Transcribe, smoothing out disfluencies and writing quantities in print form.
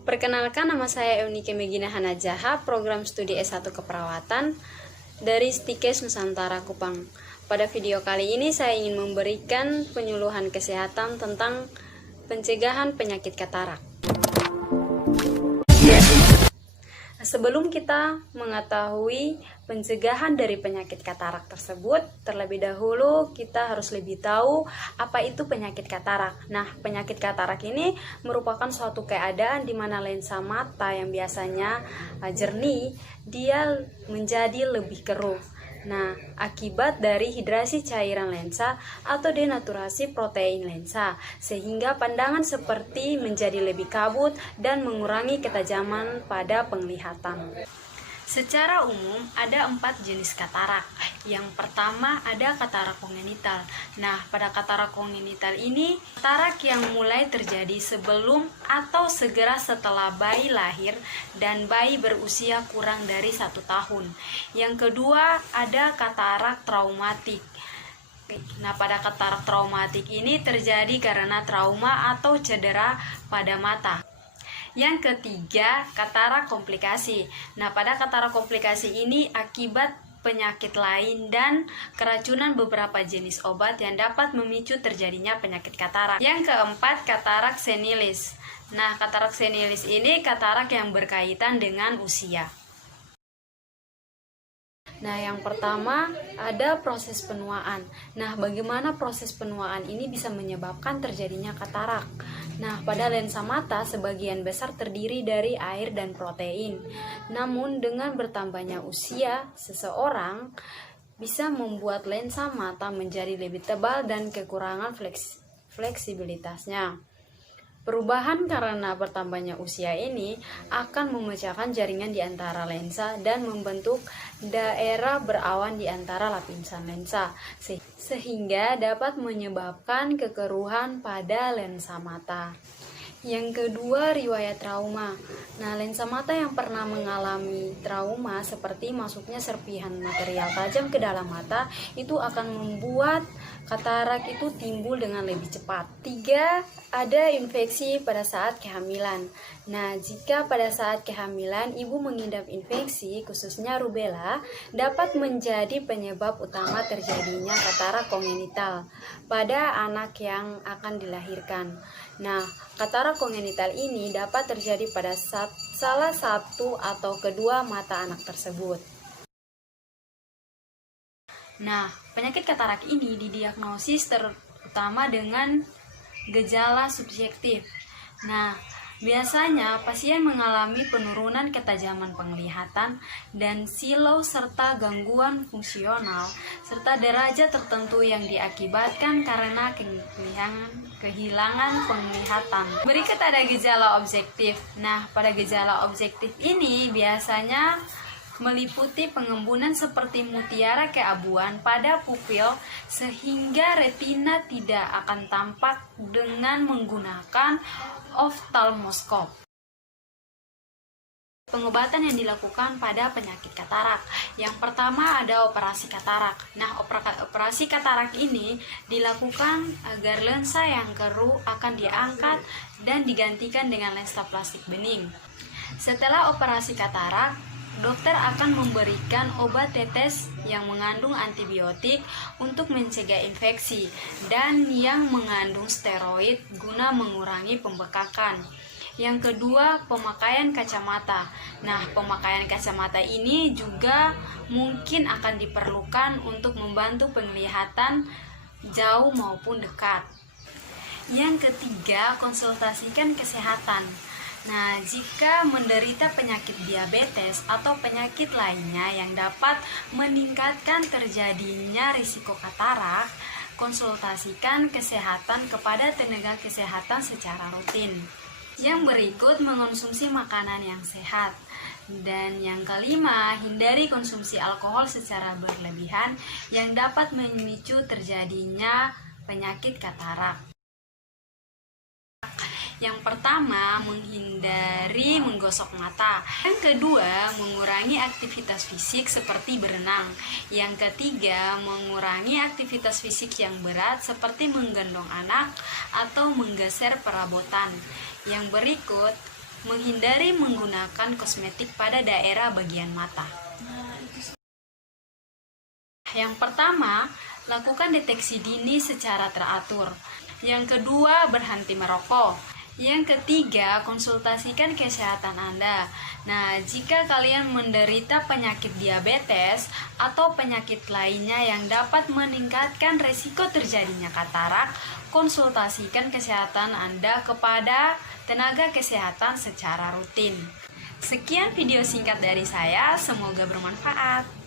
Perkenalkan, nama saya Eunike Megina Hanajaha, program studi S1 Keperawatan dari Stikes Nusantara Kupang. Pada video kali ini saya ingin memberikan penyuluhan kesehatan tentang pencegahan penyakit katarak. Sebelum kita mengetahui pencegahan dari penyakit katarak tersebut, terlebih dahulu kita harus lebih tahu apa itu penyakit katarak. Nah, penyakit katarak ini merupakan suatu keadaan di mana lensa mata yang biasanya jernih, dia menjadi lebih keruh. Nah, akibat dari hidrasi cairan lensa atau denaturasi protein lensa, sehingga pandangan seperti menjadi lebih kabut dan mengurangi ketajaman pada penglihatan. Secara umum ada 4 jenis katarak. Yang pertama ada katarak kongenital. Nah, pada katarak kongenital ini katarak yang mulai terjadi sebelum atau segera setelah bayi lahir dan bayi berusia kurang dari 1 tahun. Yang kedua ada katarak traumatik. Nah, pada katarak traumatik ini terjadi karena trauma atau cedera pada mata. Yang ketiga, katarak komplikasi. Nah, pada katarak komplikasi ini akibat penyakit lain dan keracunan beberapa jenis obat yang dapat memicu terjadinya penyakit katarak. Yang keempat, katarak senilis. Nah, katarak senilis ini katarak yang berkaitan dengan usia. Nah, yang pertama ada proses penuaan. Nah, bagaimana proses penuaan ini bisa menyebabkan terjadinya katarak? Nah, pada lensa mata sebagian besar terdiri dari air dan protein. Namun, dengan bertambahnya usia, seseorang bisa membuat lensa mata menjadi lebih tebal dan kekurangan fleksibilitasnya. Perubahan karena bertambahnya usia ini akan memecahkan jaringan di antara lensa dan membentuk daerah berawan di antara lapisan lensa, sehingga dapat menyebabkan kekeruhan pada lensa mata. Yang kedua, riwayat trauma. Nah, lensa mata yang pernah mengalami trauma seperti masuknya serpihan material tajam ke dalam mata itu akan membuat katarak itu timbul dengan lebih cepat. 3. Ada infeksi pada saat kehamilan. Nah, jika pada saat kehamilan ibu mengidap infeksi, khususnya rubella, dapat menjadi penyebab utama terjadinya katarak kongenital pada anak yang akan dilahirkan. Nah, katarak kongenital ini dapat terjadi pada salah satu atau kedua mata anak tersebut. Nah, penyakit katarak ini didiagnosis terutama dengan gejala subjektif. Nah, biasanya pasien mengalami penurunan ketajaman penglihatan dan silau serta gangguan fungsional serta derajat tertentu yang diakibatkan karena kehilangan penglihatan. Berikut ada gejala objektif. Nah, pada gejala objektif ini biasanya meliputi pengembunan seperti mutiara keabuan pada pupil sehingga retina tidak akan tampak dengan menggunakan oftalmoskop. Pengobatan yang dilakukan pada penyakit katarak. Yang pertama ada operasi katarak. Nah, operasi katarak ini dilakukan agar lensa yang keruh akan diangkat dan digantikan dengan lensa plastik bening. Setelah operasi katarak, dokter akan memberikan obat tetes yang mengandung antibiotik untuk mencegah infeksi dan yang mengandung steroid guna mengurangi pembekakan. Yang kedua, pemakaian kacamata. Nah, pemakaian kacamata ini juga mungkin akan diperlukan untuk membantu penglihatan jauh maupun dekat. Yang ketiga, konsultasikan kesehatan. Nah, jika menderita penyakit diabetes atau penyakit lainnya yang dapat meningkatkan terjadinya risiko katarak, konsultasikan kesehatan kepada tenaga kesehatan secara rutin. Yang berikut, mengonsumsi makanan yang sehat. Dan yang kelima, hindari konsumsi alkohol secara berlebihan yang dapat memicu terjadinya penyakit katarak. Yang pertama, menghindari menggosok mata. Yang kedua, mengurangi aktivitas fisik seperti berenang. Yang ketiga, mengurangi aktivitas fisik yang berat seperti menggendong anak atau menggeser perabotan. Yang berikut, menghindari menggunakan kosmetik pada daerah bagian mata. Yang pertama, lakukan deteksi dini secara teratur. Yang kedua, berhenti merokok. Yang ketiga, konsultasikan kesehatan Anda. Nah, jika kalian menderita penyakit diabetes atau penyakit lainnya yang dapat meningkatkan resiko terjadinya katarak, konsultasikan kesehatan Anda kepada tenaga kesehatan secara rutin. Sekian video singkat dari saya, semoga bermanfaat.